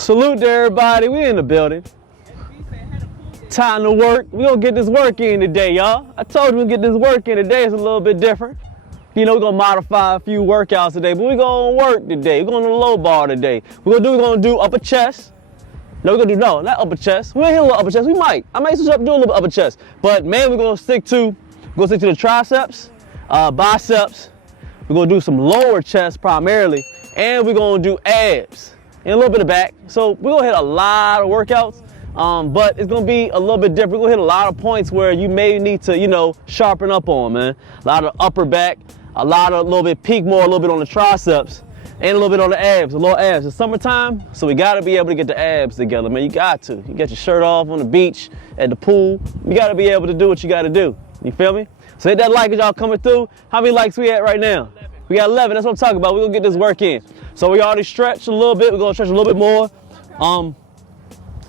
Salute to everybody. We in the building. Time to work. We gonna get this work in today, y'all. I told you we get this work in today. It's a little bit different. You know, we're gonna modify a few workouts today, but we gonna work today. We're gonna do low bar today. We're gonna do upper chest. No, we're gonna do not upper chest. We ain't hit a little upper chest. We might. I might switch up, do a little bit upper chest. But man, we're gonna stick to the triceps, biceps. We're gonna do some lower chest primarily, and we're gonna do abs and a little bit of back. So we're gonna hit a lot of workouts, but it's gonna be a little bit different. We're gonna hit a lot of points where you may need to, you know, sharpen up on, man. A lot of upper back, a little bit peak more, a little bit on the triceps, and a little bit on the abs, a little abs. It's summertime, so we gotta be able to get the abs together, man. You got to. You got your shirt off on the beach, at the pool. You gotta be able to do what you gotta do. You feel me? So hit that like as y'all coming through. How many likes we at right now? 11. We got 11, that's what I'm talking about. We're gonna get this work in. So we already stretched a little bit. We're gonna stretch a little bit more.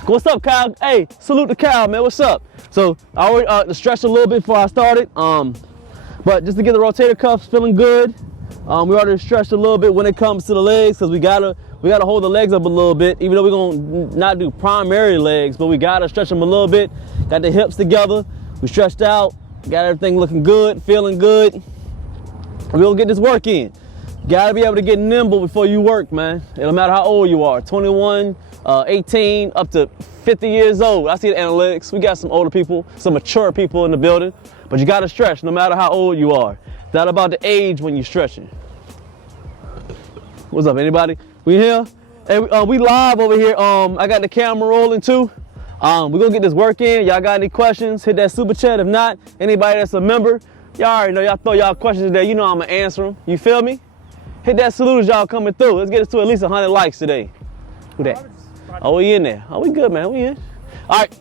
What's up, Kyle? Hey, salute to Kyle, man. What's up? So I already stretched a little bit before I started. But just to get the rotator cuffs feeling good. We already stretched a little bit when it comes to the legs, because we gotta hold the legs up a little bit, even though we're gonna not do primary legs, but we gotta stretch them a little bit. Got the hips together. We stretched out. Got everything looking good, feeling good. We're gonna get this work in. Gotta be able to get nimble before you work, man. It don't matter how old you are, 21, 18, up to 50 years old. I see the analytics. We got some older people, some mature people in the building, but you gotta stretch no matter how old you are. It's not about the age when you're stretching. What's up, anybody? We here? Hey, we live over here. I got the camera rolling too. We're gonna get this work in. Y'all got any questions? Hit that super chat. If not, anybody that's a member, y'all already know, y'all throw y'all questions there. You know I'm gonna answer them. You feel me? Hit that salute as y'all coming through. Let's get us to at least 100 likes today. Who that? Oh, we in there. Oh, we good, man. We in. All right.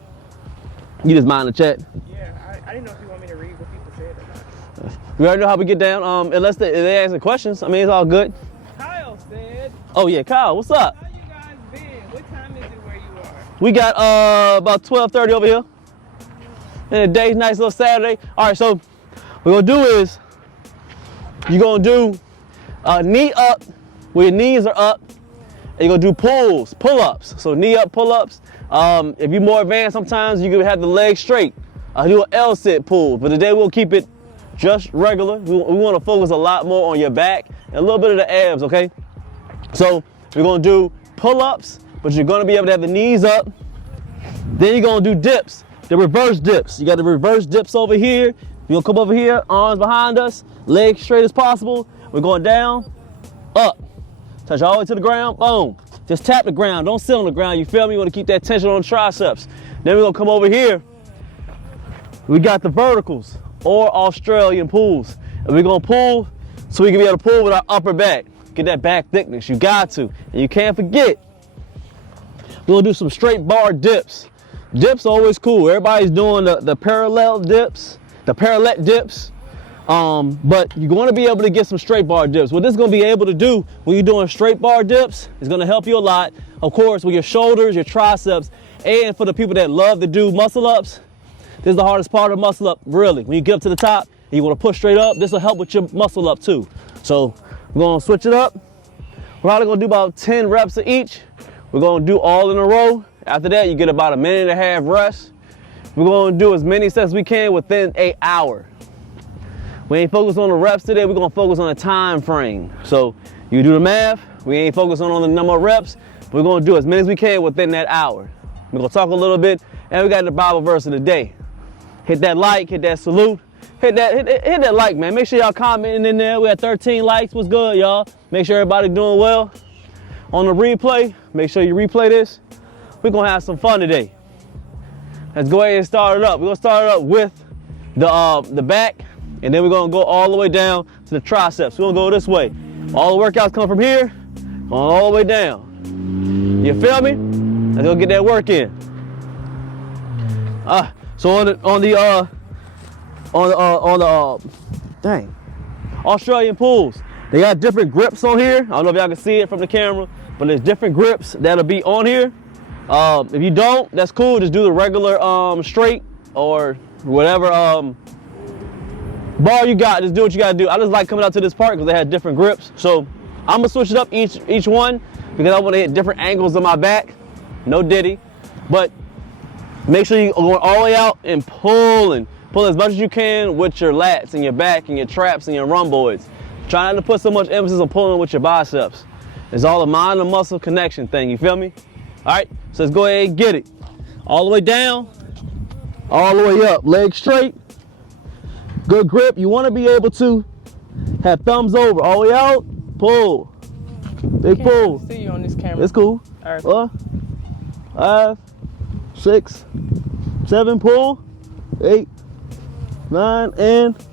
You just mind the chat? Yeah, I didn't know if you want me to read what people said or not. We already know how we get down. Unless they ask the questions. I mean, it's all good. Kyle said. Oh, yeah. Kyle, what's up? How you guys been? What time is it where you are? We got about 12:30 over here. And the day's nice little Saturday. All right, so what we're gonna do is you're gonna do knee up where your knees are up, and you're gonna do pull-ups. So knee up, pull-ups. If you're more advanced, sometimes you can have the legs straight. Do an L-sit pull, but today we'll keep it just regular. We want to focus a lot more on your back and a little bit of the abs, okay? So we're gonna do pull-ups, but you're gonna be able to have the knees up. Then you're gonna do dips, the reverse dips. You got the reverse dips over here. You're gonna come over here, arms behind us, legs straight as possible. We're going down, up, touch all the way to the ground, boom. Just tap the ground, don't sit on the ground, you feel me? You wanna keep that tension on the triceps. Then we're gonna come over here. We got the verticals, or Australian pulls. And we're gonna pull so we can be able to pull with our upper back. Get that back thickness, you got to. And you can't forget, we're gonna do some straight bar dips. Dips are always cool. Everybody's doing the parallel dips, the parallel dips. But you're going to be able to get some straight bar dips. What this is going to be able to do when you're doing straight bar dips is going to help you a lot, of course, with your shoulders, your triceps, and for the people that love to do muscle ups. This is the hardest part of muscle up, really. When you get up to the top and you want to push straight up, this will help with your muscle up too. So we're going to switch it up. We're probably going to do about 10 reps of each. We're going to do all in a row. After that, you get about 1.5 minutes rest. We're going to do as many sets as we can within an hour. We ain't focused on the reps today, we're gonna focus on the time frame. So you do the math, we ain't focused on the number of reps, we're gonna do as many as we can within that hour. We're gonna talk a little bit, and we got the Bible verse of the day. Hit that like, hit that salute, hit that like, man. Make sure y'all commenting in there. We had 13 likes, what's good, y'all? Make sure everybody doing well. On the replay, make sure you replay this. We're gonna have some fun today. Let's go ahead and start it up. We're gonna start it up with the back, and then we're gonna go all the way down to the triceps. We're gonna go this way. All the workouts come from here, going all the way down. You feel me? Let's go get that work in. So on the Australian pulls, they got different grips on here. I don't know if y'all can see it from the camera, but there's different grips that'll be on here. If you don't, that's cool. Just do the regular straight or whatever bar you got. Just do what you gotta do. I just like coming out to this part because they have different grips. So I'm gonna switch it up each one because I want to hit different angles of my back. no diddy, but make sure you're going all the way out and pull as much as you can with your lats and your back and your traps and your rhomboids. Try not to put so much emphasis on pulling with your biceps. It's all a mind and muscle connection thing, you feel me? All right, so let's go ahead and get it. All the way down, all the way up, legs straight. Good grip. You want to be able to have thumbs over, all the way out, pull. Big pull. I see you on this camera. It's cool. All right. 5, 6, 7, pull. 8, 9, and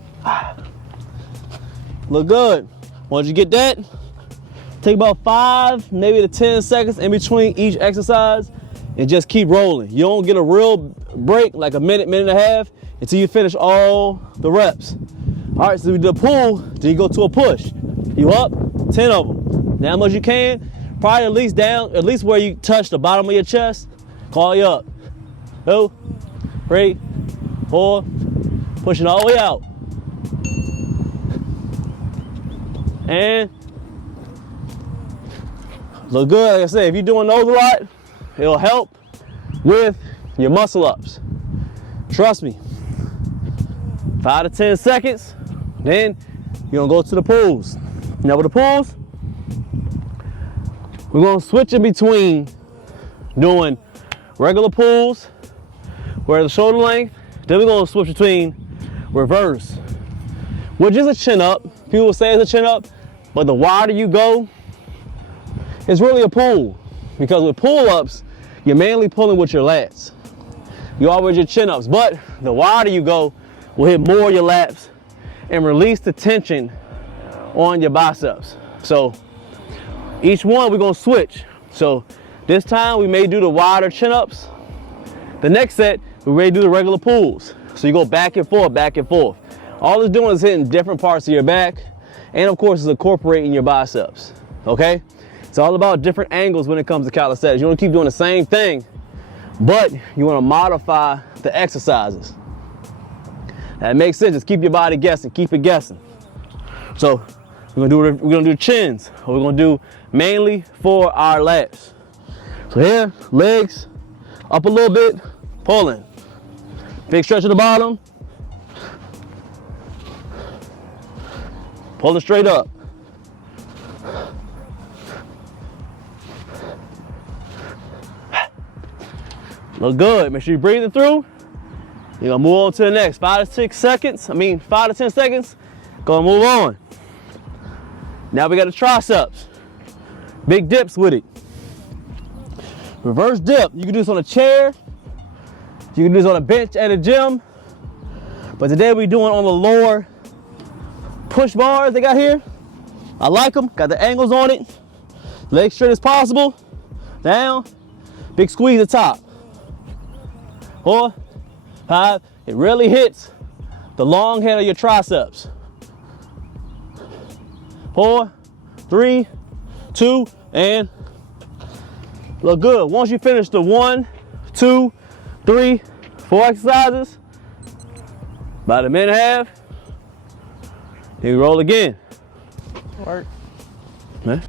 look good. Once you get that, take about 5, maybe to 10 seconds in between each exercise and just keep rolling. You don't get a real break, like a minute, minute and a half, until you finish all the reps. All right, so we do a pull, then you go to a push. You up, 10 of them. Now, as much as you can, probably at least down, at least where you touch the bottom of your chest. Call you up. 2, 3, 4, pushing all the way out. And look good. Like I said, if you're doing those a lot, it'll help with your muscle ups. Trust me. 5 to 10 seconds, then you're gonna go to the pulls. Now with the pulls, we're gonna switch in between doing regular pulls, where the shoulder length, then we're gonna switch between reverse, which is a chin up. People say it's a chin up, but the wider you go, it's really a pull. Because with pull-ups, you're mainly pulling with your lats. You always your chin-ups, but the wider you go, will hit more of your lats and release the tension on your biceps. So each one we're gonna switch. So this time we may do the wider chin-ups. The next set, we may do the regular pulls. So you go back and forth, back and forth. All it's doing is hitting different parts of your back, and of course it's incorporating your biceps, okay? It's all about different angles when it comes to calisthenics. You want to keep doing the same thing, but you want to modify the exercises. That makes sense. Just keep your body guessing. Keep it guessing. So we're gonna do chins. We're gonna do mainly for our lats. So here, legs up a little bit, pulling. Big stretch at the bottom. Pulling straight up. Look good. Make sure you're breathing through. You're gonna move on to the next 5 to 6 seconds. 5 to 10 seconds. Gonna move on. Now we got the triceps. Big dips with it. Reverse dip. You can do this on a chair. You can do this on a bench at a gym. But today we're doing on the lower push bars they got here. I like them. Got the angles on it. Legs straight as possible. Down. Big squeeze at the top. 4, 5, it really hits the long head of your triceps. 4, 3, 2, and look good. Once you finish the 1, 2, 3, 4 exercises, about a minute and a half, then you roll again. Work. Man.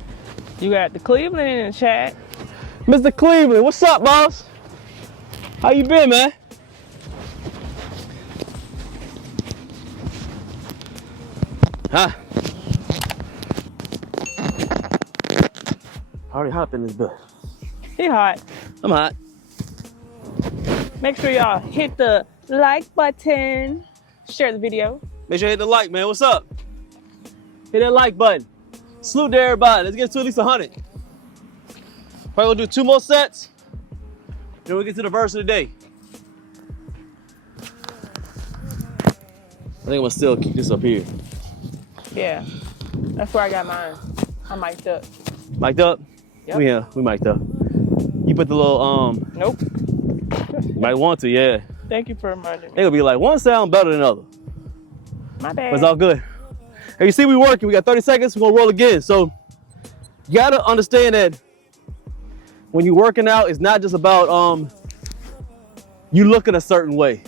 You got the Cleveland in the chat. Mr. Cleveland, what's up, boss? How you been, man? Huh? I already hopped in this bed. He hot. I'm hot. Make sure y'all hit the like button. Share the video. Make sure you hit the like, man. What's up? Hit that like button. Salute to everybody. Let's get to at least 100. Probably gonna do 2 more sets. Then we'll get to the verse of the day. I think I'm gonna still keep this up here. Yeah, that's where I got mine. I'm mic'd up. Mic'd up? Yep. Yeah, we mic'd up. You put the little, Nope. you might want to, yeah. Thank you for reminding me. It'll be like one sound better than the other. My bad. But it's all good. Hey, you see we working, we got 30 seconds, we're gonna roll again. So you gotta understand that when you're working out, it's not just about you looking a certain way.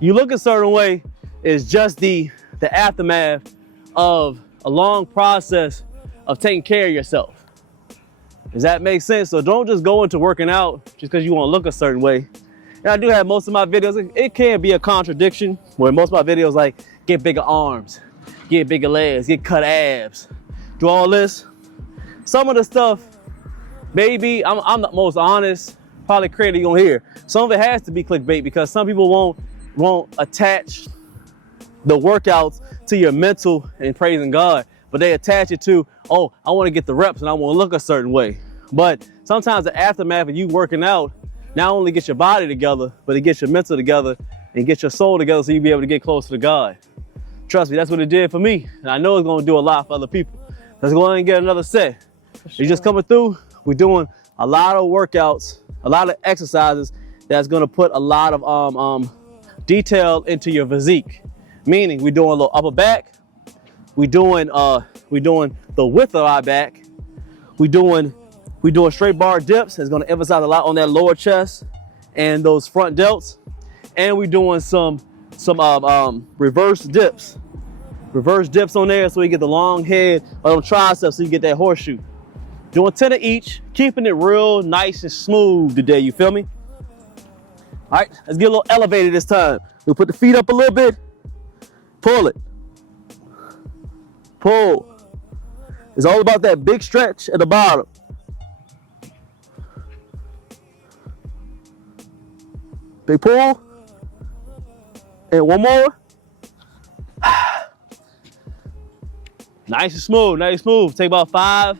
You look a certain way is just the aftermath of a long process of taking care of yourself. Does that make sense? So don't just go into working out just because you want to look a certain way. And I do have most of my videos, it can be a contradiction where most of my videos like get bigger arms, get bigger legs, get cut abs, do all this. Some of the stuff, maybe I'm the most honest probably creator you're gonna hear. Some of it has to be clickbait because some people won't attach the workouts to your mental and praising God, but they attach it to, oh, I want to get the reps and I want to look a certain way. But sometimes the aftermath of you working out not only gets your body together, but it gets your mental together and gets your soul together so you be able to get closer to God. Trust me, that's what it did for me. And I know it's going to do a lot for other people. Let's go ahead and get another set. Sure. You're just coming through. We're doing a lot of workouts, a lot of exercises that's going to put a lot of detail into your physique. Meaning we're doing a little upper back. We're doing the width of our back. We're doing straight bar dips. It's going to emphasize a lot on that lower chest and those front delts. And we're doing some reverse dips. Reverse dips on there so you get the long head on triceps so you get that horseshoe. Doing 10 of each, keeping it real nice and smooth today, you feel me? All right, let's get a little elevated this time. We'll put the feet up a little bit. Pull it. Pull. It's all about that big stretch at the bottom. Big pull. And one more. Nice and smooth, nice and smooth. Take about 5,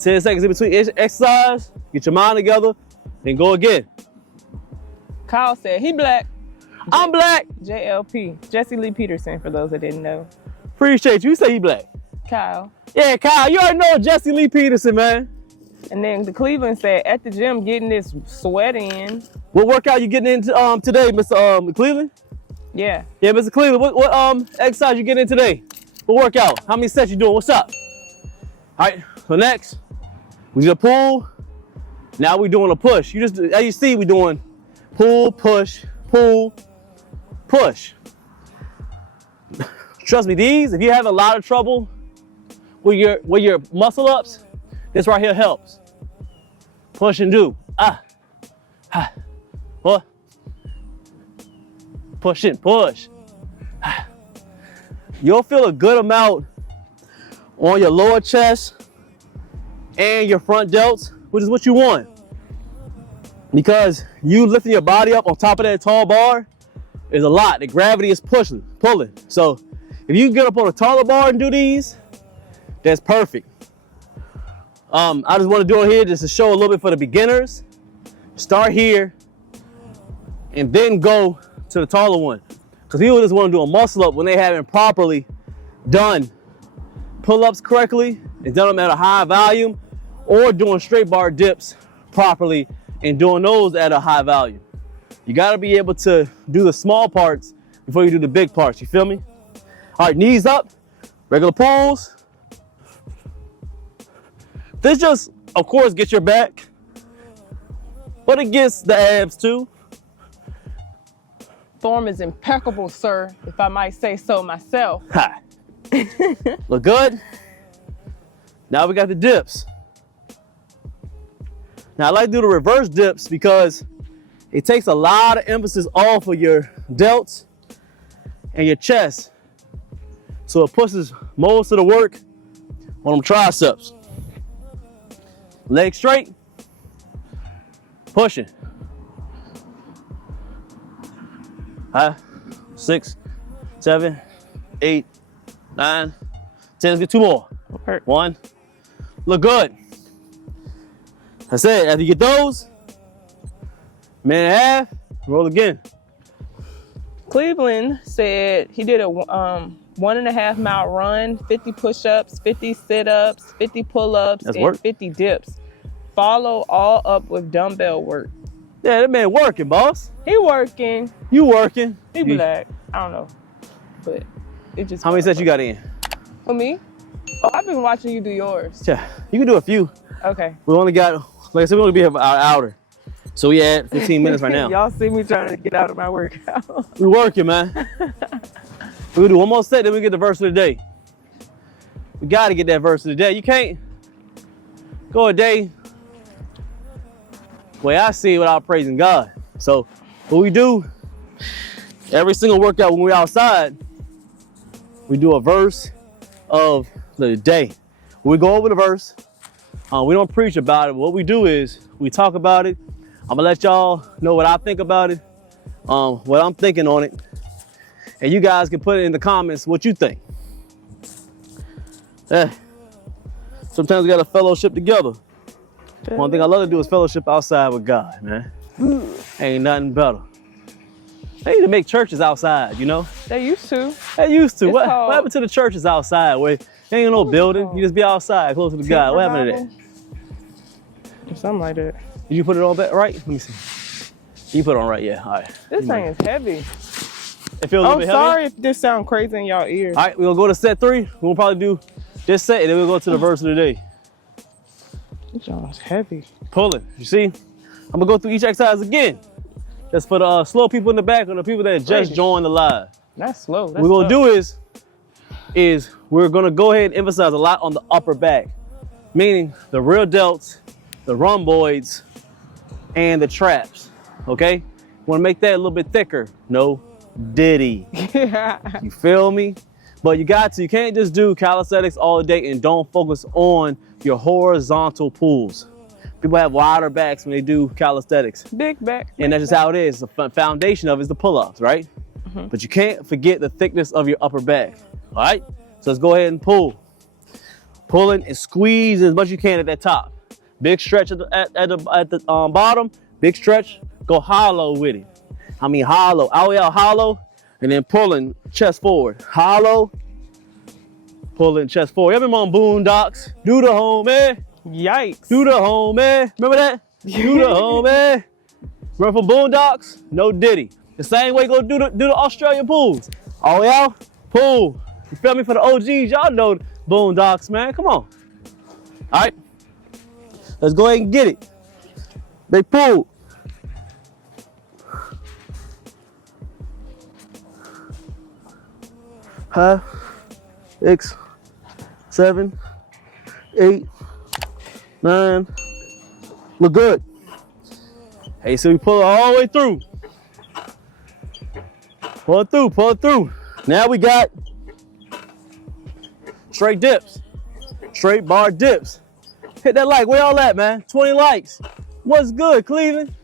10 seconds in between each exercise. Get your mind together, then go again. Kyle said he black. I'm black. JLP, Jesse Lee Peterson, for those that didn't know. Appreciate you. You say he black. Kyle. Yeah, Kyle, you already know Jesse Lee Peterson, man. And then the Cleveland said, at the gym getting this sweat in. What workout you getting into today, Mr. Cleveland? Yeah. Yeah, Mr. Cleveland, what exercise you getting in today? What workout? How many sets you doing? What's up? All right, so next, we just pull. Now we're doing a push. As you see, we're doing pull, push, pull, push. Trust me, these, if you're having a lot of trouble with your muscle ups, this right here helps. Push and do. What? Push in, push. You'll feel a good amount on your lower chest and your front delts, which is what you want. Because you lifting your body up on top of that tall bar is a lot. The gravity is pulling. So if you can get up on a taller bar and do these, that's perfect. I just want to do it here just to show a little bit for the beginners. Start here and then go to the taller one. Because people just want to do a muscle up when they haven't properly done pull-ups correctly and done them at a high volume, or doing straight bar dips properly and doing those at a high volume. You got to be able to do the small parts before you do the big parts, you feel me? All right, knees up, regular pulls. This just, of course, gets your back, but it gets the abs too. Form is impeccable, sir, if I might say so myself. Ha. Look good? Now we got the dips. Now I like to do the reverse dips because it takes a lot of emphasis off of your delts and your chest. So it pushes most of the work on them triceps. Legs straight, pushing. 6, 7, 8, 9, 10. Let's get 2 more. Okay. 1. Look good. That's it. After you get those, minute and a half, roll again. Cleveland said he did a 1.5 mile run, 50 push-ups, 50 sit-ups, 50 pull-ups, and work. 50 dips. Follow all up with dumbbell work. Yeah, that man working, boss. He working. You working. He black. I don't know. But it just. How many sets you got in? For me? Oh, I've been watching you do yours. Yeah, you can do a few. Okay. We only got, like I said, we only be here for an hour. So we at 15 minutes right now. Y'all see me trying to get out of my workout. We working, man. We'll do one more set, then we get the verse of the day. We gotta get that verse of the day. You go a day the way I see it without praising God. So what we do, every single workout when we're outside, we do a verse of the day. We go over the verse. We don't preach about it. What we do is we talk about it. I'm gonna let y'all know what I think about it, what I'm thinking on it, and you guys can put it in the comments what you think. Sometimes we gotta fellowship together. One thing I love to do is fellowship outside with God, man. Ain't nothing better. They need to make churches outside, you know? They used to. They used to. What called- happened to the churches outside where ain't no building? You just be outside, closer to God. What happened to that? Something like that. Did you put it on back right? Let me see. You put it on right, yeah. All right. This thing is heavy. It feels a little I'm bit sorry if this sounds crazy in y'all ears. All right, we're gonna go to set 3. We'll probably do this set and then we'll go to the verse of the day. This y'all's heavy. Pulling, you see? I'm gonna go through each exercise again. That's for the slow people in the back or the people that just joined the live. That's slow. That's What we're gonna do is we're gonna go ahead and emphasize a lot on the upper back, meaning the rear delts, the rhomboids, and the traps, okay? Wanna make that a little bit thicker. No diddy. You feel me? But you can't just do calisthenics all day and don't focus on your horizontal pulls. People have wider backs when they do calisthenics. Big back. And that's just how it is. The foundation of it is the pull-ups, right? But you can't forget the thickness of your upper back, all right? So let's go ahead and pull. Pulling and squeeze as much as you can at that top. Big stretch at the bottom, big stretch, go hollow with it. I mean hollow, out hollow, and then pulling chest forward. Hollow, pulling chest forward. You ever been on Boondocks? Do the homie. Yikes. Do the homie. Remember that? Do the homie. Remember from Boondocks? No diddy. The same way go do the Australian pulls. All the way out, pull. You feel me? For the OGs, y'all know Boondocks, man. Come on. All right. Let's go ahead and get it. Big pull. Five, 6, 7, 8, 9. Look good. Hey, so we pull it all the way through. Pull it through, pull it through. Now we got straight dips, straight bar dips. Hit that like, where y'all at, man? 20 likes. What's good, Cleveland?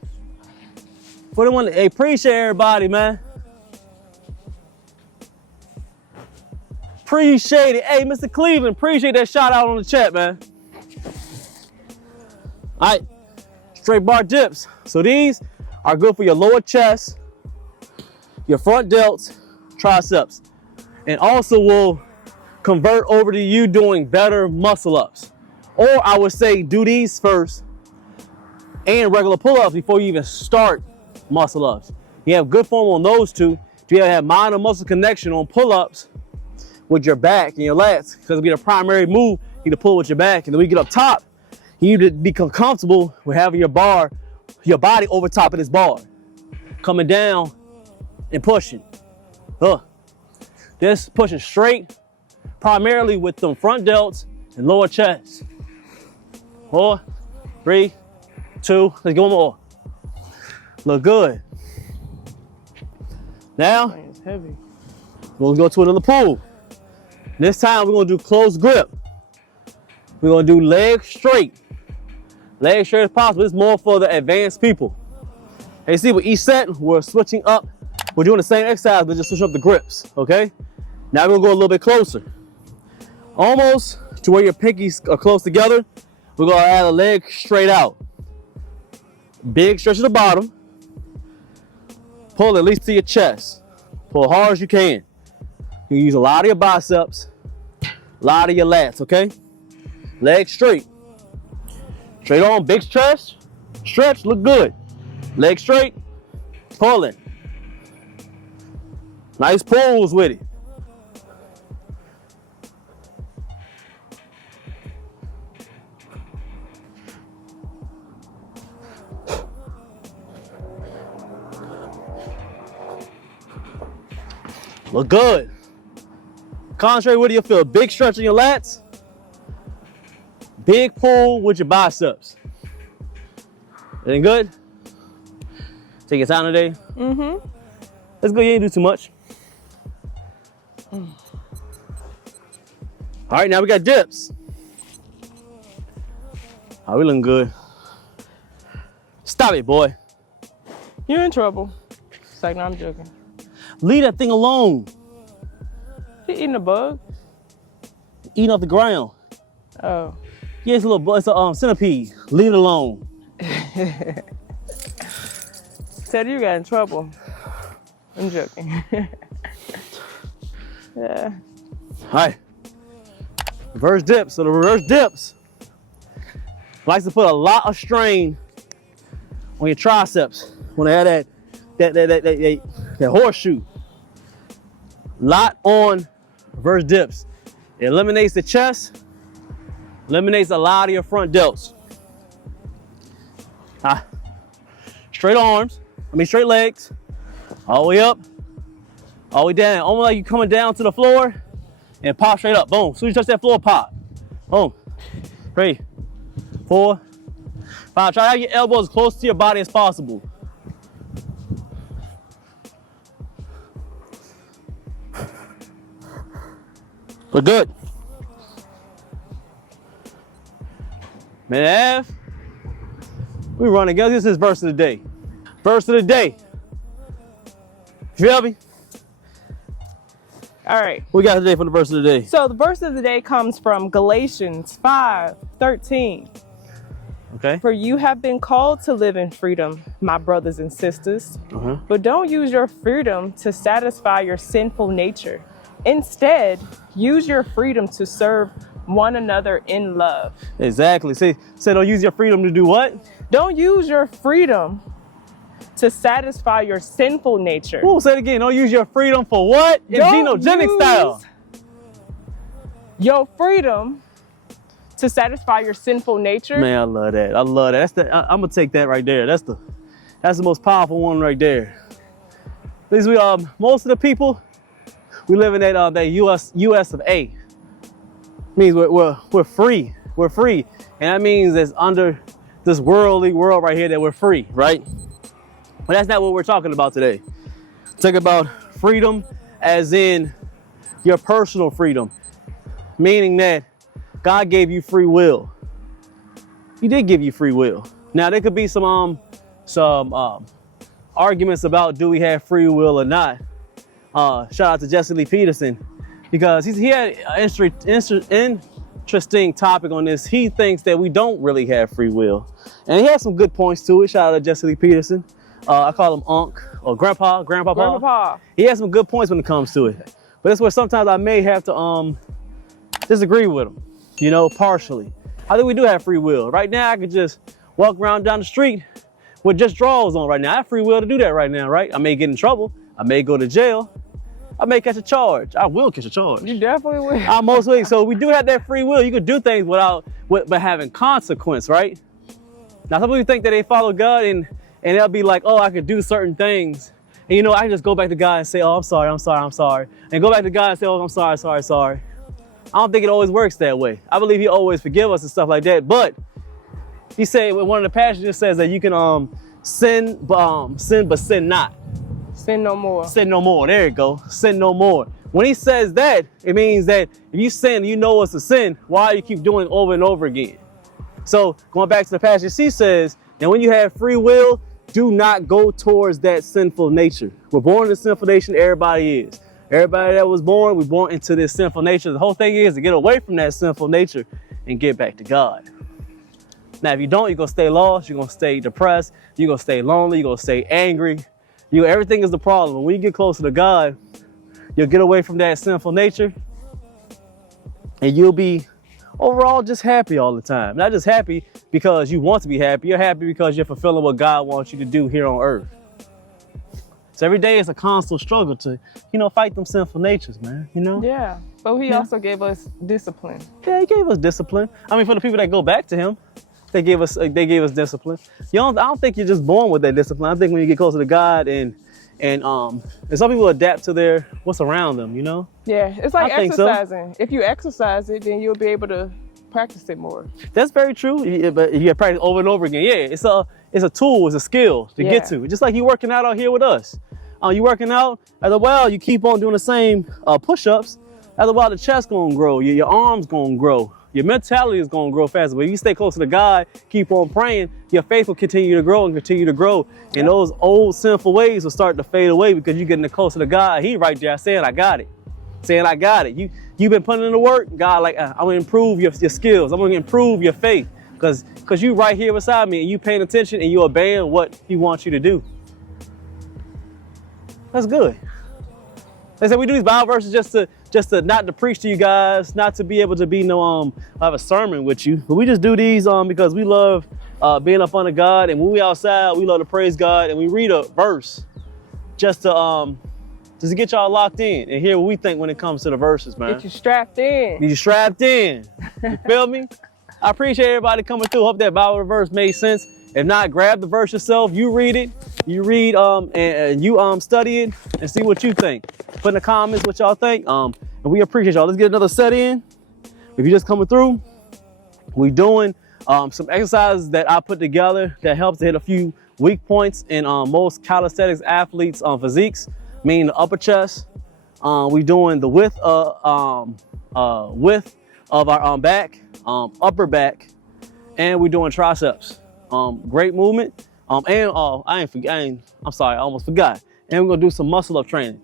For the one, hey, appreciate everybody, man. Appreciate it. Hey, Mr. Cleveland, appreciate that shout out on the chat, man. All right, straight bar dips. So these are good for your lower chest, your front delts, triceps, and also will convert over to you doing better muscle ups. Or I would say do these first and regular pull-ups before you even start muscle ups. You have good form on those two. You have minor muscle connection on pull-ups with your back and your lats, because it'll be the primary move. You need to pull with your back, and then we get up top. You need to become comfortable with having your body over top of this bar, coming down and pushing. This pushing straight, primarily with them front delts and lower chest. 4, 3, 2, let's go more. Look good. Now, It's heavy. we'll go to another pull. This time we're gonna do close grip. We're gonna do legs straight. Legs straight as possible. It's more for the advanced people. And you see, with each set, we're switching up. We're doing the same exercise, but just switching up the grips, okay? Now we're gonna go a little bit closer. Almost to where your pinkies are close together. We're gonna add a leg straight out. Big stretch at the bottom. Pull at least to your chest. Pull hard as you can. You use a lot of your biceps, a lot of your lats, okay? Legs straight. Straight on, big stretch. Stretch, look good. Legs straight, pulling. Nice pulls with it. Look good. Concentrate, what do you feel? Big stretch in your lats. Big pull with your biceps. Ain't good? Take your time today. Mm-hmm. That's good, you ain't do too much. All right, now we got dips. Oh, we looking good. Stop it, boy. You're in trouble. It's like, no, I'm joking. Leave that thing alone. You eating a bug? Eating off the ground. Oh. Yeah, it's a little, it's a centipede. Leave it alone. Said you got in trouble. I'm joking. Yeah. All right. Reverse dips. So the reverse dips likes to put a lot of strain on your triceps when they have that horseshoe. Lot on reverse dips. It eliminates the chest, eliminates a lot of your front delts. Straight arms, straight legs, all the way up, all the way down. Almost like you coming down to the floor and pop straight up. Boom. As soon as you touch that floor, pop. Boom. 3, 4, 5. Try to have your elbows as close to your body as possible. We're good. Minute and a half. We run together. This is verse of the day. Verse of the day. Feel me? All right. What we got today for the verse of the day? So the verse of the day comes from Galatians 5:13. Okay. For you have been called to live in freedom, my brothers and sisters. But don't use your freedom to satisfy your sinful nature. Instead, use your freedom to serve one another in love. Exactly. Say don't use your freedom to do what? Don't use your freedom to satisfy your sinful nature. Ooh, say it again. Don't use your freedom for what? In xenogenic style. Your freedom to satisfy your sinful nature. Man, I love that. I love that. I'm gonna take that right there. That's the most powerful one right there. Because most of the people, we live in that US of A. Means we're free. We're free, and that means it's under this worldly world right here that we're free, right? But that's not what we're talking about today. We're talking about freedom as in your personal freedom, meaning that God gave you free will. He did give you free will. Now there could be some arguments about do we have free will or not. Shout out to Jesse Lee Peterson because he had an interesting topic on this. He thinks that we don't really have free will, and he has some good points to it. Shout out to Jesse Lee Peterson. I call him Unc or Grandpapa. He has some good points when it comes to it, but that's where sometimes I may have to disagree with him, partially. I think we do have free will. Right now, I could just walk around down the street with just drawers on right now. I have free will to do that right now, right? I may get in trouble. I may go to jail. I may catch a charge. I will catch a charge. You definitely will. I most will. So we do have that free will. You could do things without having consequence, right? Now, some people think that they follow God and they'll be like, oh, I could do certain things. And I can just go back to God and say, oh, I'm sorry. And go back to God and say, oh, I'm sorry. I don't think it always works that way. I believe he always forgive us and stuff like that. But he said, one of the passages says that you can sin but sin not. Sin no more. Sin no more. There you go. Sin no more. When he says that, it means that if you sin, you know it's a sin. Why you keep doing it over and over again? So going back to the passage, he says, and when you have free will, do not go towards that sinful nature. We're born in the sinful nature. Everybody is. Everybody that was born, we're born into this sinful nature. The whole thing is to get away from that sinful nature and get back to God. Now, if you don't, you're going to stay lost. You're going to stay depressed. You're going to stay lonely. You're going to stay angry. Everything is the problem. When you get closer to God, you'll get away from that sinful nature and you'll be overall just happy all the time. Not just happy because you want to be happy. You're happy because you're fulfilling what God wants you to do here on earth. So every day is a constant struggle to, fight them sinful natures, man, Yeah, but he also gave us discipline. Yeah, he gave us discipline. For the people that go back to him, they gave us discipline. I don't think you're just born with that discipline. I think when you get closer to God and some people adapt to what's around them, Yeah, it's like I think so. exercising. If you exercise it, then you'll be able to practice it more. That's very true. But you gotta practice over and over again. Yeah, it's a tool, it's a skill to get to. Just like you working out here with us. You working out, after a while you keep on doing the same push-ups. After a while the chest gonna grow, your arms gonna grow. Your mentality is gonna grow faster. But if you stay close to God, keep on praying, your faith will continue to grow and continue to grow. And those old sinful ways will start to fade away because you're getting closer to God. He right there saying, I got it. Saying, I got it. You've been putting in the work. God, like, I'm gonna improve your skills. I'm gonna improve your faith. Because you right here beside me and you paying attention and you obeying what he wants you to do. That's good. They said we do these Bible verses just to not to preach to you guys, not to be able to be have a sermon with you, but we just do these because we love being up under God, and when we outside, we love to praise God, and we read a verse just to get y'all locked in and hear what we think when it comes to the verses, man. Get you strapped in. Get you strapped in. You feel me? I appreciate everybody coming through. Hope that Bible verse made sense. If not, grab the verse yourself. You read it. You read and you study it and see what you think. Put in the comments what y'all think. And we appreciate y'all. Let's get another set in. If you're just coming through, we're doing some exercises that I put together that helps to hit a few weak points in most calisthenics athletes' physiques, meaning the upper chest. We're doing the width of our back, upper back, and we're doing triceps. Great movement. I'm sorry, I almost forgot. And we're gonna do some muscle up training.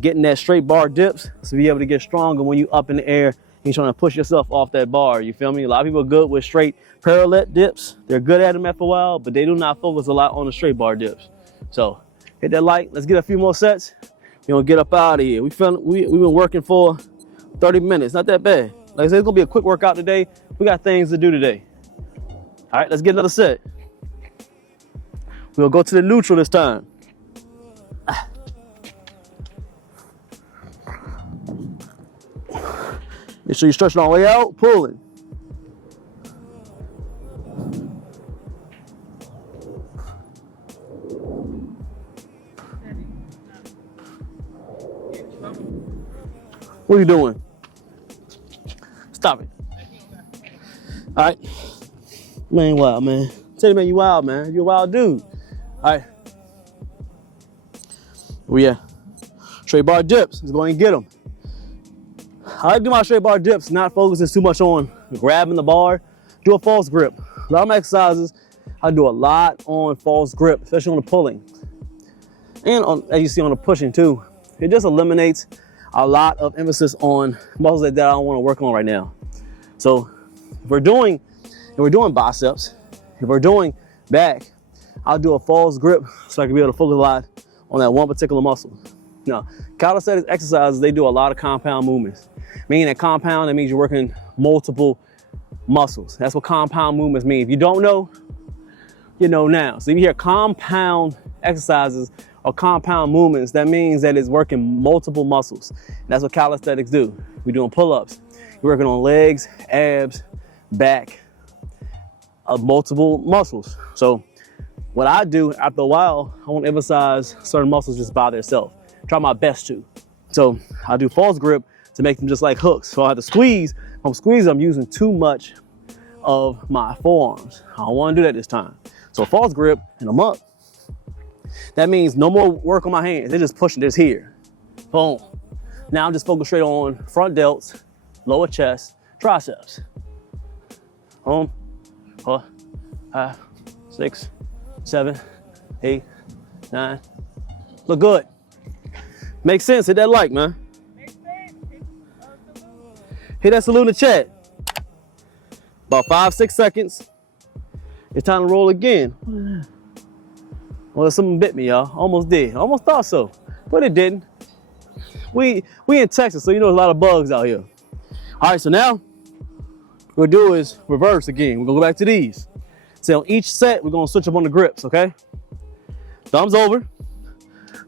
Getting that straight bar dips to be able to get stronger when you up in the air and you're trying to push yourself off that bar. You feel me? A lot of people are good with straight parallel dips. They're good at them after a while, but they do not focus a lot on the straight bar dips. So hit that like. Let's get a few more sets. We're gonna get up out of here. We've been working for 30 minutes. Not that bad. Like I said, it's gonna be a quick workout today. We got things to do today. All right, let's get another set. We'll go to the neutral this time. Make sure you're stretching all the way out, pulling. What are you doing? Stop it. All right. Man, wild, man. Tell you, man, you wild, man. You're a wild dude. All right. Oh, yeah. Straight bar dips. Let's go ahead and get them. I like to do my straight bar dips, not focusing too much on grabbing the bar. Do a false grip. A lot of my exercises, I do a lot on false grip, especially on the pulling. And as you see on the pushing too. It just eliminates a lot of emphasis on muscles that I don't want to work on right now. So if we're doing biceps, if we're doing back, I'll do a false grip so I can be able to focus a lot on that one particular muscle. Now, calisthenics exercises, they do a lot of compound movements. Meaning that compound, that means you're working multiple muscles. That's what compound movements mean. If you don't know, you know now. So if you hear compound exercises or compound movements, that means that it's working multiple muscles. And that's what calisthenics do. We're doing pull-ups. You're working on legs, abs, back, multiple muscles. So what I do after a while, I want to emphasize certain muscles just by themselves. Try my best to. So I do false grip to make them just like hooks. So I have to squeeze. If I'm squeezing, I'm using too much of my forearms. I don't want to do that this time. So false grip and I'm up. That means no more work on my hands. They're just pushing this here. Boom. Now I'm just focused straight on front delts, lower chest, triceps. 4, 5, 6, 7, 8, 9. Look good. Makes sense. Hit that like, man. Hit that salute in the chat. About 5-6 seconds. It's time to roll again. Well, something bit me, y'all. Almost did. Almost thought so, but it didn't. We in Texas, so you know there's a lot of bugs out here. All right, so now what we'll do is reverse again. We're gonna go back to these. So on each set, we're gonna switch up on the grips, okay? Thumbs over.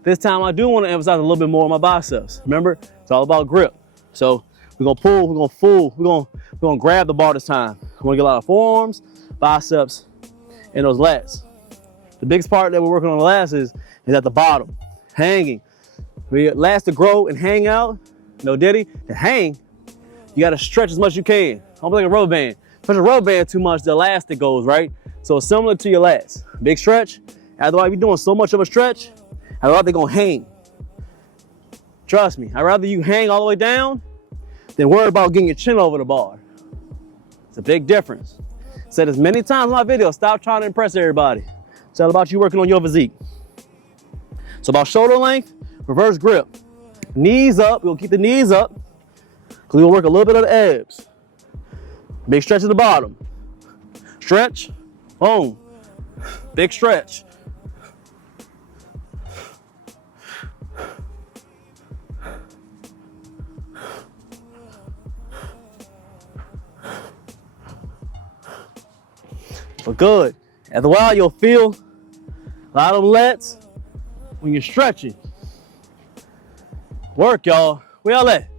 This time I do want to emphasize a little bit more on my biceps. Remember, it's all about grip. So we're gonna pull, we're gonna grab the bar this time. We're gonna get a lot of forearms, biceps, and those lats. The biggest part that we're working on the lats is at the bottom, hanging. We lats to grow and hang out, no diddy, to hang, you gotta stretch as much as you can. almost like a rubber band. Push a rubber band too much, the elastic goes, right? So similar to your lats. Big stretch. Otherwise, you're doing so much of a stretch, I'd rather gonna hang. Trust me, I'd rather you hang all the way down than worry about getting your chin over the bar. It's a big difference. Said this many times in my video, stop trying to impress everybody. It's all about you working on your physique. So about shoulder length, reverse grip. Knees up, we'll keep the knees up, because we'll work a little bit of the abs. Big stretch at the bottom. Stretch, boom. Big stretch. But good. After a while, you'll feel a lot of them lats when you're stretching. Work, y'all. Where y'all at?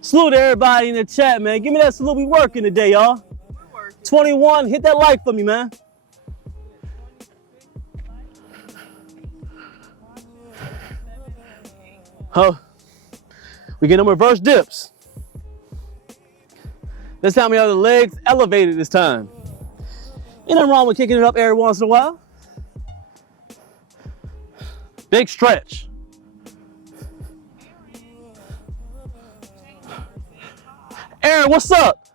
Salute to everybody in the chat, man. Give me that salute. We working today, y'all. 21, hit that like for me, man. Oh, we get them reverse dips. This time we have the legs elevated this time. Ain't nothing wrong with kicking it up every once in a while. Big stretch. Aaron, what's up?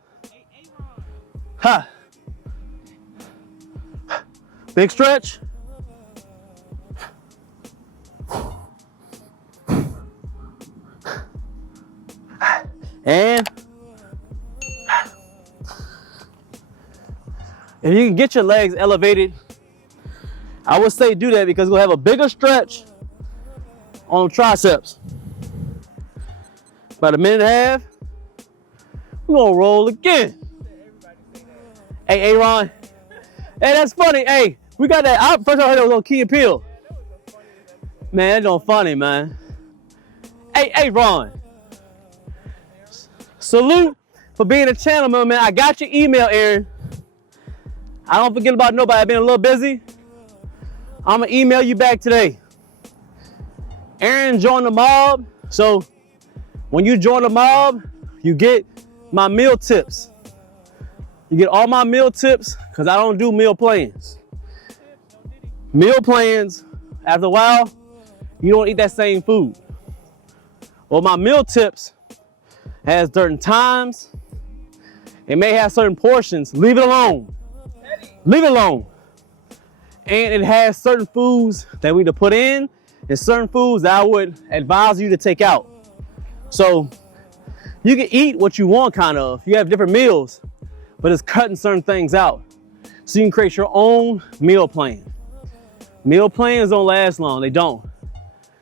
Ha. Big stretch. And if you can get your legs elevated, I would say do that because we'll have a bigger stretch on the triceps. About a minute and a half, we're gonna roll again. Hey, Aaron. Hey, that's funny. Hey, we got that. First I heard it was on Key and Peele. Man, that's not funny, man. Hey, Ron. Salute for being a channel member, man. I got your email, Aaron. I don't forget about nobody. I've been a little busy. I'm gonna email you back today. Aaron joined the mob. So when you join the mob, you get my meal tips. You get all my meal tips because I don't do meal plans. Meal plans, after a while, you don't eat that same food. Well, my meal tips has certain times. It may have certain portions. Leave it alone. Leave it alone. And it has certain foods that we need to put in and certain foods that I would advise you to take out. So you can eat what you want, kind of. You have different meals, but it's cutting certain things out. So you can create your own meal plan. Meal plans don't last long, they don't.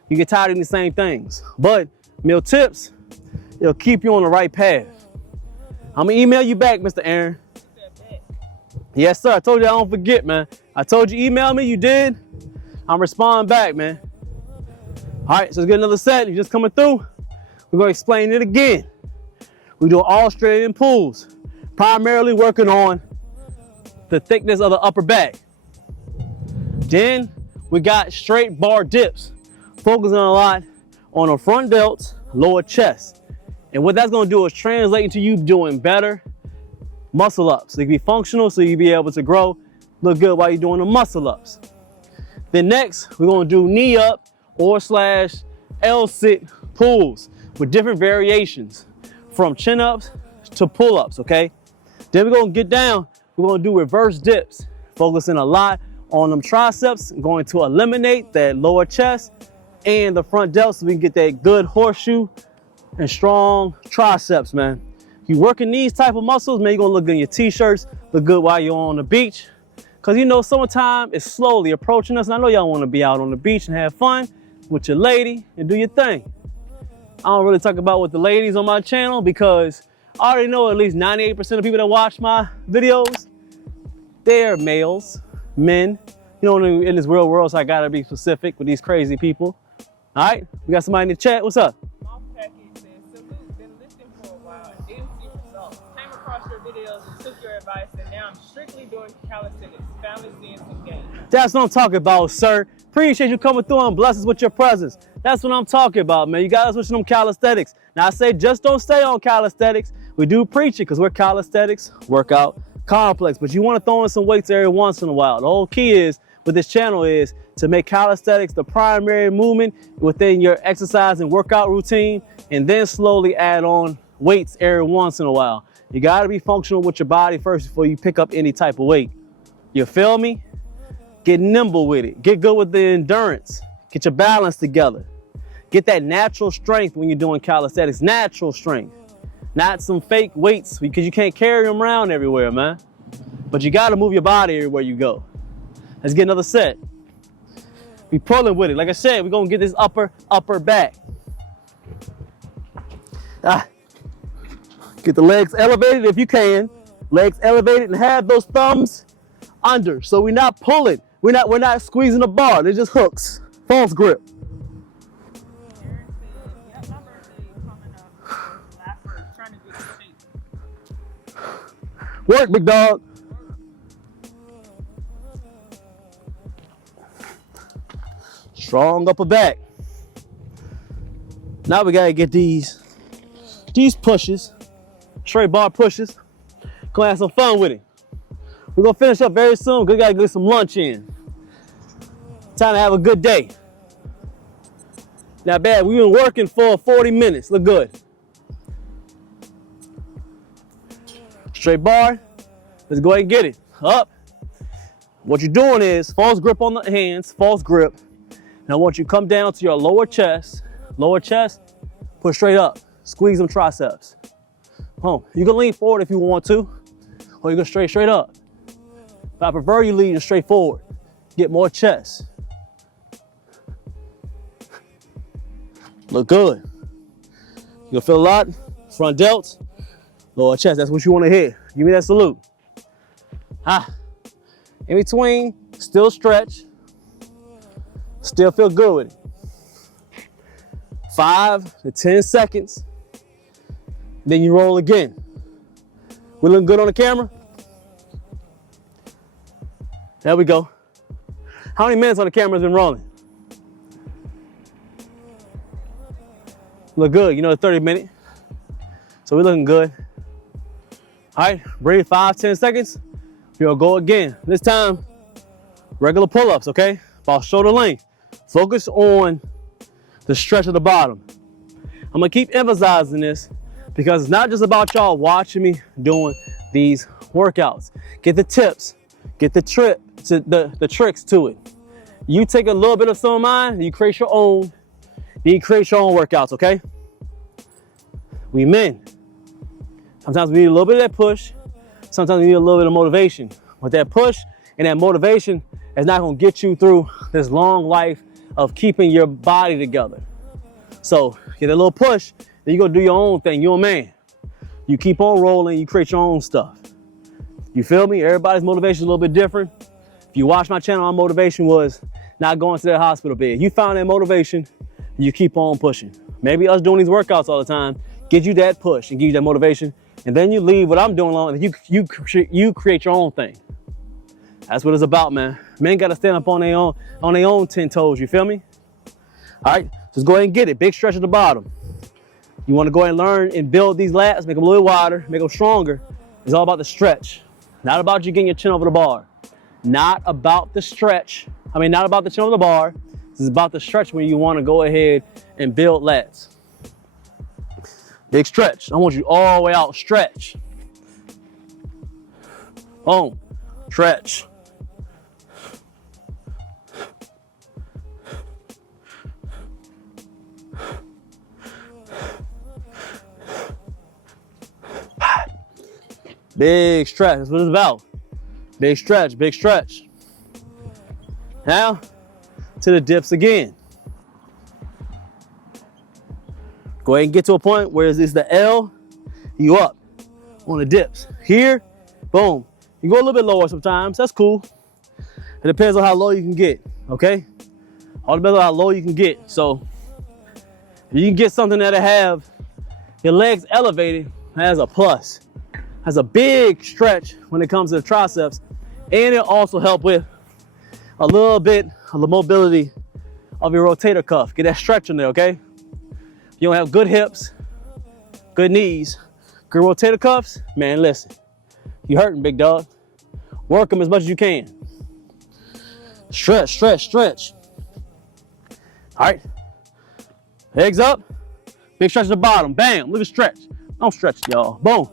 You get tired of eating the same things. But meal tips, it'll keep you on the right path. I'm gonna email you back, Mr. Aaron. Yes, sir, I told you I don't forget, man. I told you email me, you did. I'm responding back, man. All right, so let's get another set. You're just coming through. We're gonna explain it again. We do Australian pulls, primarily working on the thickness of the upper back. Then we got straight bar dips, focusing a lot on the front delts, lower chest. And what that's gonna do is translate into you doing better muscle ups. So you can be functional, so you can be able to grow, look good while you're doing the muscle ups. Then next, we're gonna do knee up or / L-sit pulls with different variations from chin ups to pull ups, okay? Then we're gonna get down, we're gonna do reverse dips, focusing a lot on them triceps, going to eliminate that lower chest and the front delts so we can get that good horseshoe and strong triceps, man. You working these type of muscles, man, you're gonna look good in your t-shirts, look good while you're on the beach. Cause you know, summertime is slowly approaching us, and I know y'all wanna be out on the beach and have fun with your lady and do your thing. I don't really talk about with the ladies on my channel because I already know at least 98% of people that watch my videos, they're males, men. You know, in this real world, so I gotta be specific with these crazy people. All right, we got somebody in the chat, what's up? And now I'm strictly doing calisthenics. Family's seeing some gains. That's what I'm talking about, sir. Appreciate you coming through and bless us with your presence. That's what I'm talking about, man. You gotta switch to them calisthenics. Now I say just don't stay on calisthenics. We do preach it because we're calisthenics workout complex, but you want to throw in some weights every once in a while. The whole key is with this channel is to make calisthenics the primary movement within your exercise and workout routine, and then slowly add on weights every once in a while. You got to be functional with your body first before you pick up any type of weight. You feel me? Get nimble with it. Get good with the endurance. Get your balance together. Get that natural strength when you're doing calisthenics. Natural strength. Not some fake weights, because you can't carry them around everywhere, man. But you got to move your body everywhere you go. Let's get another set. Be pulling with it. Like I said, we're going to get this upper back. Get the legs elevated if you can. Legs elevated and have those thumbs under. So we're not pulling. We're not squeezing the bar. They're just hooks. False grip. Work, big dog. Strong upper back. Now we gotta get these pushes, straight bar pushes. Gonna have some fun with it. We're gonna finish up very soon. We gotta get some lunch in. Time to have a good day. Not bad. We've been working for 40 minutes. Look good. Straight bar. Let's go ahead and get it. Up. What you're doing is false grip on the hands, false grip. Now I want you to come down to your lower chest. Lower chest, push straight up. Squeeze them triceps. You can lean forward if you want to, or you can straight up. But I prefer you lean straight forward. Get more chest. Look good. You'll feel a lot. Front delts, lower chest. That's what you want to hit. Give me that salute. In between, still stretch. Still feel good with it. 5 to 10 seconds. Then you roll again. We looking good on the camera? There we go. How many minutes on the camera has been rolling? Look good. You know, 30 minutes. So we're looking good. All right, breathe 5-10 seconds. We'll go again. This time, regular pull-ups, okay? About shoulder length. Focus on the stretch of the bottom. I'm gonna keep emphasizing this because it's not just about y'all watching me doing these workouts. Get the tips, get the tricks to it. You take a little bit of some of mine, you create your own. You create your own workouts, okay? We men. Sometimes we need a little bit of that push. Sometimes we need a little bit of motivation. But that push and that motivation is not gonna get you through this long life of keeping your body together. So get a little push, then you go do your own thing. You're a man. You keep on rolling, you create your own stuff. You feel me? Everybody's motivation is a little bit different. If you watch my channel, my motivation was not going to that hospital bed. You found that motivation, you keep on pushing. Maybe us doing these workouts all the time get you that push and give you that motivation, and then you leave what I'm doing alone, and you create your own thing. That's what it's about, man. Men got to stand up on their own 10 toes, you feel me? All right, just go ahead and get it. Big stretch at the bottom. You want to go ahead and learn and build these lats, make them a little wider, make them stronger. It's all about the stretch. Not about you getting your chin over the bar. Not about the stretch. Not about the chin over the bar. This is about the stretch when you want to go ahead and build lats. Big stretch. I want you all the way out. Stretch. Boom. Stretch. Big stretch. That's what it's about. Big stretch. Big stretch. Now to the dips again. Go ahead and get to a point where it's the L, you up on the dips. Here, boom. You go a little bit lower sometimes, that's cool. It depends on how low you can get, okay? All depends on how low you can get. So if you can get something that'll have your legs elevated, that's a plus. That's a big stretch when it comes to the triceps. And it'll also help with a little bit of the mobility of your rotator cuff. Get that stretch in there, okay? You don't have good hips, good knees, Good rotator cuffs, man, listen. You hurting, big dog. Work them as much as you can. Stretch, stretch, stretch. All right. Legs up. Big stretch at the bottom. Bam. Look at stretch. Don't stretch, y'all. Boom.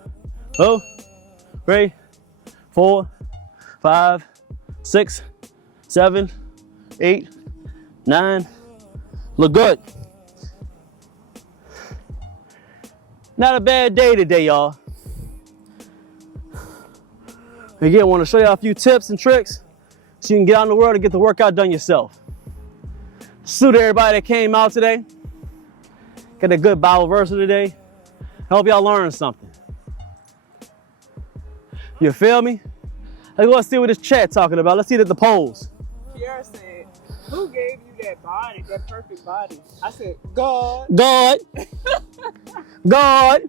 2, 3, 4, 5, 6, 7, 8, 9. Look good. Not a bad day today, y'all. Again, I want to show you a few tips and tricks so you can get out in the world and get the workout done yourself. Salute to everybody that came out today. Got a good Bible verse today. I hope y'all learned something. You feel me? Let's go see what this chat talking about. Let's see the polls. Kiara said, who gave you that body, that perfect body? I said, God. God. God.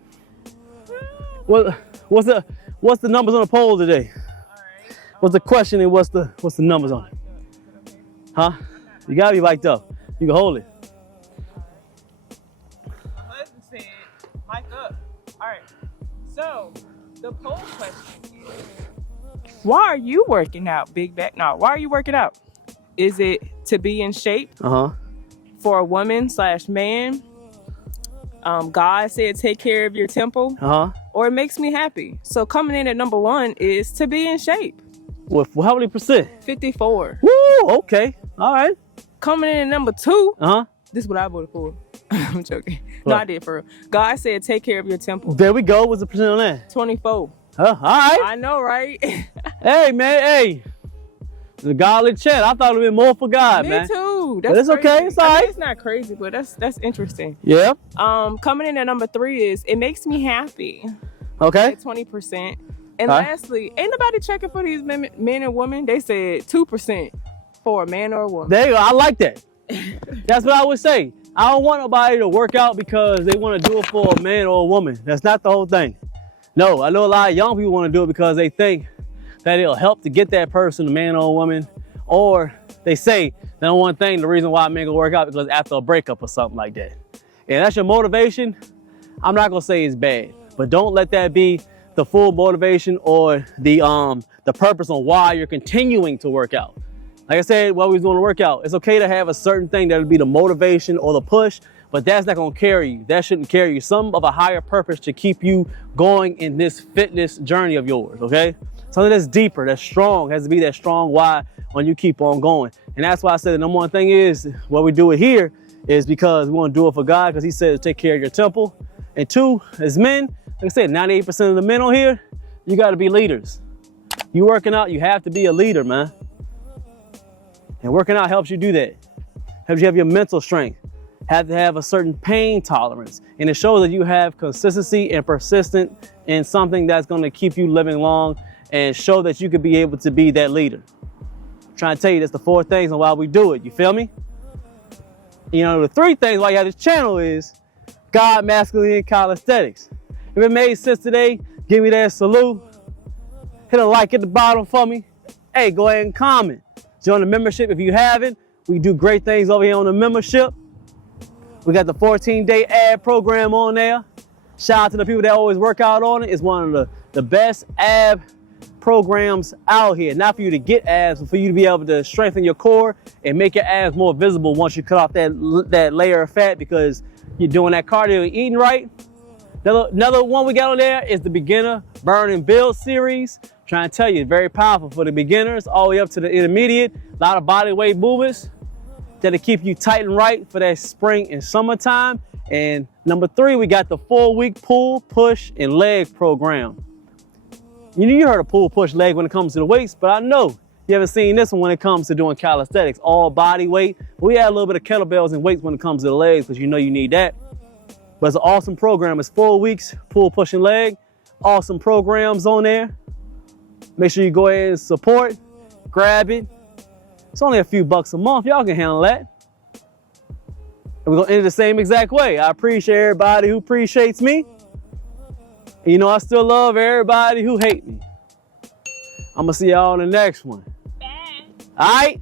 What's the numbers on the poll today? All right. What's the question and what's the numbers on it? Huh? You gotta be mic'd up. You can hold it. My husband said, mic up. All right. So the poll question is, why are you working out, big back? No, why are you working out? Is it to be in shape? For a woman/man? God said, take care of your temple. Or it makes me happy. So coming in at number 1 is to be in shape. With how many percent? 54. Woo, okay. All right. Coming in at number 2. This is what I voted for. I'm joking. What? No, I did for real. God said, take care of your temple. There we go. What's the percent on that? 24. All right. I know, right? Hey, man. Hey. The godly chat. I thought it would be more for God, Me man. too. But it's crazy. okay. It's all I mean, right. it's not crazy, but that's interesting. Yeah. Coming in at number 3 is it makes me happy. Okay. At 20%. And All right. lastly, ain't nobody checking for these men and women. They said 2% for a man or a woman. There you go. I like that. That's what I would say. I don't want nobody to work out because they want to do it for a man or a woman. That's not the whole thing. No, I know a lot of young people want to do it because they think that it'll help to get that person, a man or a woman. Or they say, the one thing, the reason why a man go work out because after a breakup or something like that. And that's your motivation. I'm not gonna say it's bad, but don't let that be the full motivation or the purpose on why you're continuing to work out. Like I said, while we was doing the workout, it's okay to have a certain thing that'll be the motivation or the push, but that's not gonna carry you. That shouldn't carry you. Some of a higher purpose to keep you going in this fitness journey of yours, okay? Something that's deeper, that's strong, has to be that strong why when you keep on going. And that's why I said the number one thing is, what we do it here is because we wanna do it for God, because he said to take care of your temple. And 2, as men, like I said, 98% of the men on here, you gotta be leaders. You working out, you have to be a leader, man. And working out helps you do that. Helps you have your mental strength. Have to have a certain pain tolerance. And it shows that you have consistency and persistent in something that's gonna keep you living long and show that you could be able to be that leader. I'm trying to tell you that's the 4 things on why we do it, you feel me? You know, the 3 things why you have this channel is God, masculinity, and calisthenics. If it made sense today, give me that salute. Hit a like at the bottom for me. Hey, go ahead and comment. Join the membership if you haven't. We do great things over here on the membership. We got the 14-day ad program on there. Shout out to the people that always work out on it. It's one of the best ab programs out here. Not for you to get abs, but for you to be able to strengthen your core and make your abs more visible once you cut off that layer of fat because you're doing that cardio and eating right. Another one we got on there is the beginner burn and build series. Trying to tell you, very powerful for the beginners all the way up to the intermediate. A lot of body weight movements that'll keep you tight and right for that spring and summertime. And number 3, we got the 4-week pull, push, and leg program. You heard of pull, push, leg when it comes to the weights, but I know you haven't seen this one when it comes to doing calisthenics, all body weight. We add a little bit of kettlebells and weights when it comes to the legs because you know you need that. But it's an awesome program. It's 4 weeks, pull, push, and leg. Awesome programs on there. Make sure you go ahead and support, grab it. It's only a few bucks a month. Y'all can handle that. And we're gonna end it the same exact way. I appreciate everybody who appreciates me. And you know, I still love everybody who hate me. I'm gonna see y'all in the next one. Bye. All right?